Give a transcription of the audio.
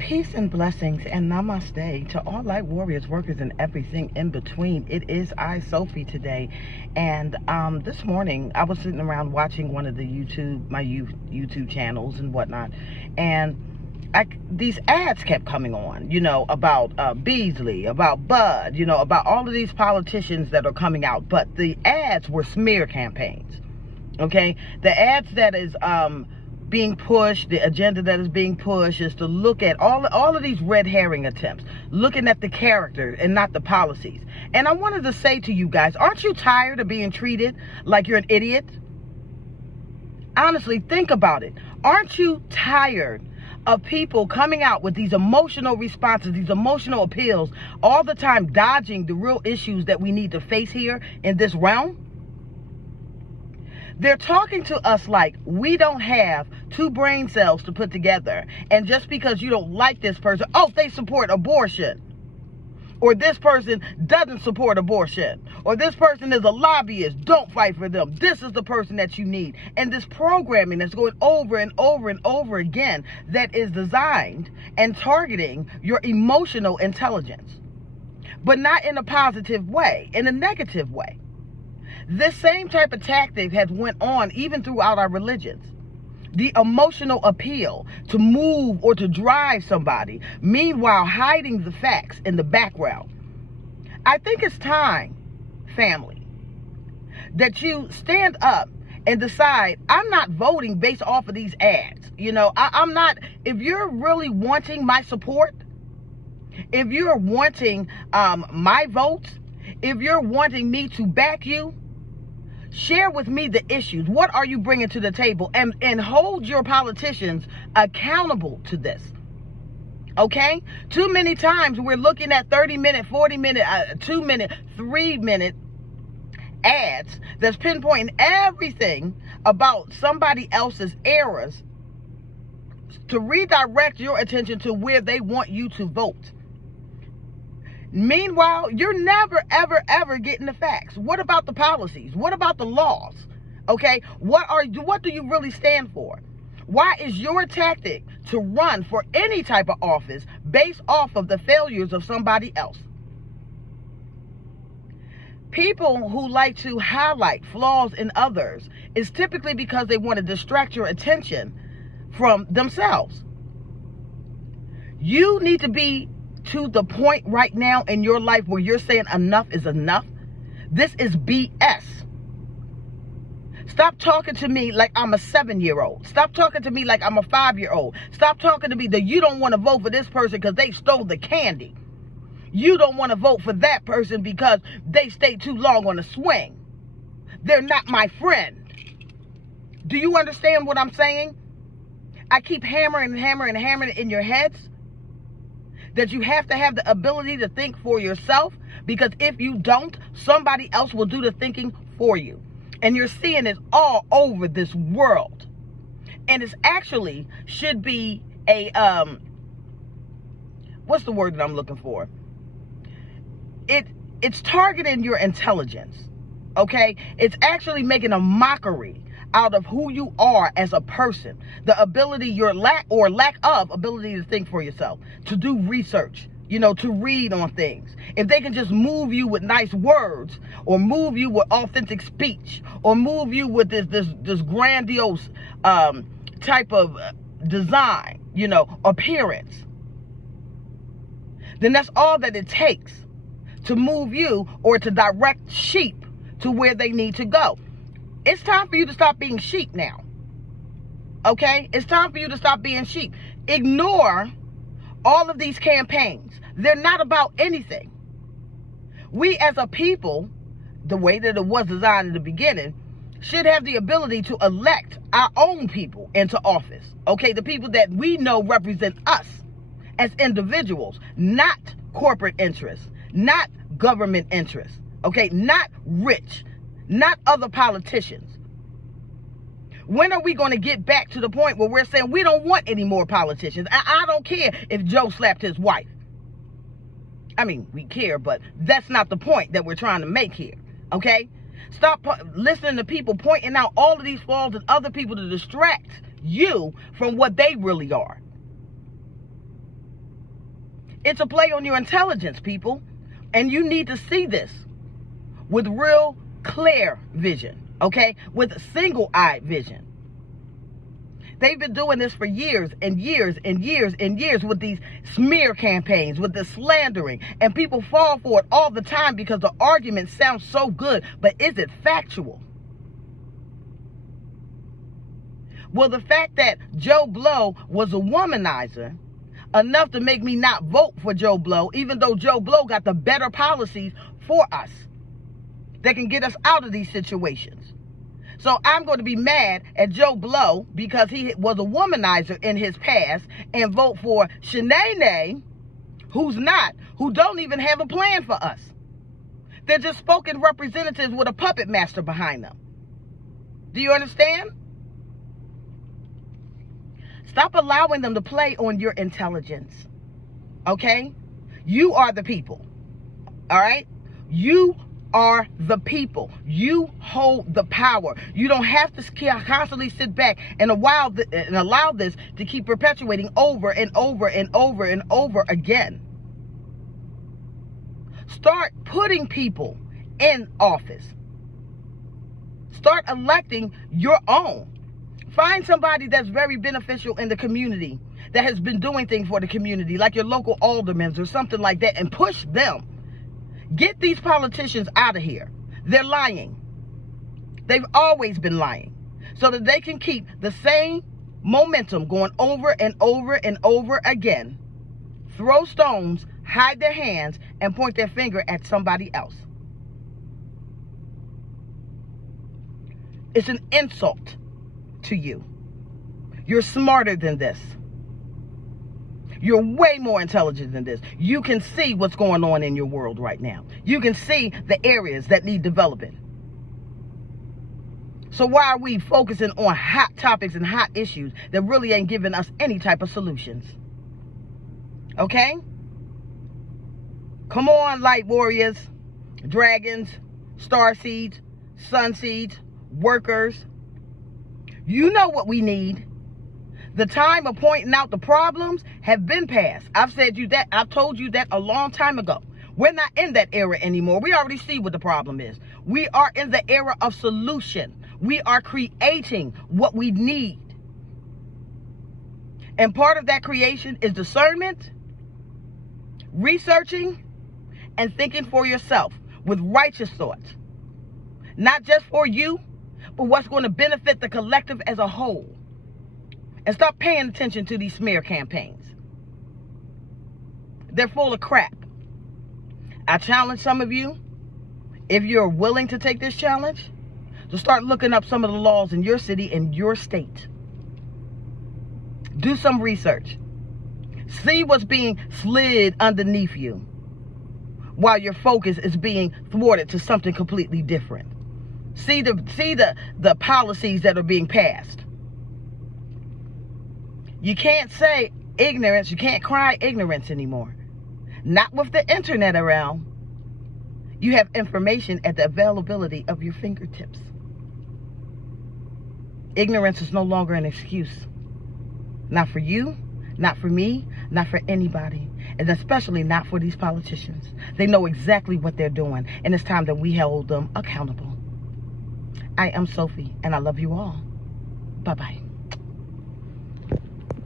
Peace and blessings and namaste to all light warriors, workers, and everything in between. It is I, Sophie, today. And this morning I was sitting around watching one of the my YouTube channels and whatnot. And these ads kept coming on, about Beasley, about Bud, about all of these politicians that are coming out. But the ads were smear campaigns. Okay? The ads that is being pushed, the agenda that is being pushed is to look at all of these red herring attempts, looking at the character and not the policies. And I wanted to say to you guys, aren't you tired of being treated like you're an idiot? Honestly, think about it. Aren't you tired of people coming out with these emotional responses, these emotional appeals, all the time dodging the real issues that we need to face here in this realm? They're talking to us like we don't have two brain cells to put together. And just because you don't like this person, oh, they support abortion. Or this person doesn't support abortion. Or this person is a lobbyist. Don't fight for them. This is the person that you need. And this programming that's going over and over and over again that is designed and targeting your emotional intelligence. But not in a positive way, in a negative way. This same type of tactic has went on even throughout our religions. The emotional appeal to move or to drive somebody, meanwhile hiding the facts in the background. I think it's time, family, that you stand up and decide, I'm not voting based off of these ads. I'm not, if you're really wanting my support, if you're wanting my votes, if you're wanting me to back you, share with me the issues. What are you bringing to the table? And hold your politicians accountable to this. Okay? Too many times we're looking at 30-minute, 40-minute, 2-minute, 3-minute ads that's pinpointing everything about somebody else's errors to redirect your attention to where they want you to vote. Meanwhile, you're never, ever, ever getting the facts. What about the policies? What about the laws? Okay, what do you really stand for? Why is your tactic to run for any type of office based off of the failures of somebody else? People who like to highlight flaws in others is typically because they want to distract your attention from themselves. You need to be to the point right now in your life where you're saying enough is enough. This is BS. Stop talking to me like I'm a 7-year-old. Stop talking to me like I'm a 5-year-old. Stop talking to me that you don't want to vote for this person because they stole the candy. You don't want to vote for that person because they stayed too long on the swing. They're not my friend. Do you understand what I'm saying? I keep hammering it in your heads. That you have to have the ability to think for yourself, because if you don't, somebody else will do the thinking for you. And you're seeing it all over this world. And it's actually should be a, what's the word that I'm looking for? It's targeting your intelligence, okay? It's actually making a mockery out of who you are as a person, the ability, your lack of ability to think for yourself, to do research, to read on things. If they can just move you with nice words, or move you with authentic speech, or move you with this grandiose type of design, appearance, then that's all that it takes to move you or to direct sheep to where they need to go. It's time for you to stop being sheep now. Okay? It's time for you to stop being sheep. Ignore all of these campaigns. They're not about anything. We as a people, the way that it was designed in the beginning, should have the ability to elect our own people into office. Okay? The people that we know represent us as individuals, not corporate interests, not government interests. Okay? Not rich. Not other politicians. When are we going to get back to the point where we're saying we don't want any more politicians? I don't care if Joe slapped his wife. I mean, we care, but that's not the point that we're trying to make here. Okay? Stop listening to people pointing out all of these flaws in other people to distract you from what they really are. It's a play on your intelligence, people. And you need to see this with real clear vision, okay? With single-eyed vision. They've been doing this for years and years and years and years with these smear campaigns, with the slandering. And people fall for it all the time because the argument sounds so good. But is it factual? Well, the fact that Joe Blow was a womanizer enough to make me not vote for Joe Blow, even though Joe Blow got the better policies for us that can get us out of these situations. So I'm going to be mad at Joe Blow because he was a womanizer in his past and vote for Shanae, who don't even have a plan for us. They're just spoken representatives with a puppet master behind them. Do you understand? Stop allowing them to play on your intelligence. Okay? You are the people. All right? You are the people. You hold the power. You don't have to constantly sit back and allow this to keep perpetuating over and over and over and over again. Start putting people in office. Start electing your own. Find somebody that's very beneficial in the community, that has been doing things for the community, like your local aldermen or something like that, and push them. Get these politicians out of here. They're lying. They've always been lying. So that they can keep the same momentum going over and over and over again. Throw stones, hide their hands, and point their finger at somebody else. It's an insult to you. You're smarter than this. You're way more intelligent than this. You can see what's going on in your world right now. You can see the areas that need development. So why are we focusing on hot topics and hot issues that really ain't giving us any type of solutions? Okay? Come on, light warriors, dragons, star seeds, sun seeds, workers. You know what we need. The time of pointing out the problems have been past. I've told you that a long time ago. We're not in that era anymore. We already see what the problem is. We are in the era of solution. We are creating what we need. And part of that creation is discernment, researching, and thinking for yourself with righteous thoughts. Not just for you, but what's going to benefit the collective as a whole. And stop paying attention to these smear campaigns. They're full of crap. I challenge some of you, if you're willing to take this challenge, to start looking up some of the laws in your city and your state. Do some research. See what's being slid underneath you while your focus is being thwarted to something completely different. See the policies that are being passed. You can't say ignorance. You can't cry ignorance anymore. Not with the internet around. You have information at the availability of your fingertips. Ignorance is no longer an excuse. Not for you, not for me, not for anybody. And especially not for these politicians. They know exactly what they're doing. And it's time that we hold them accountable. I am Sophie, and I love you all. Bye-bye.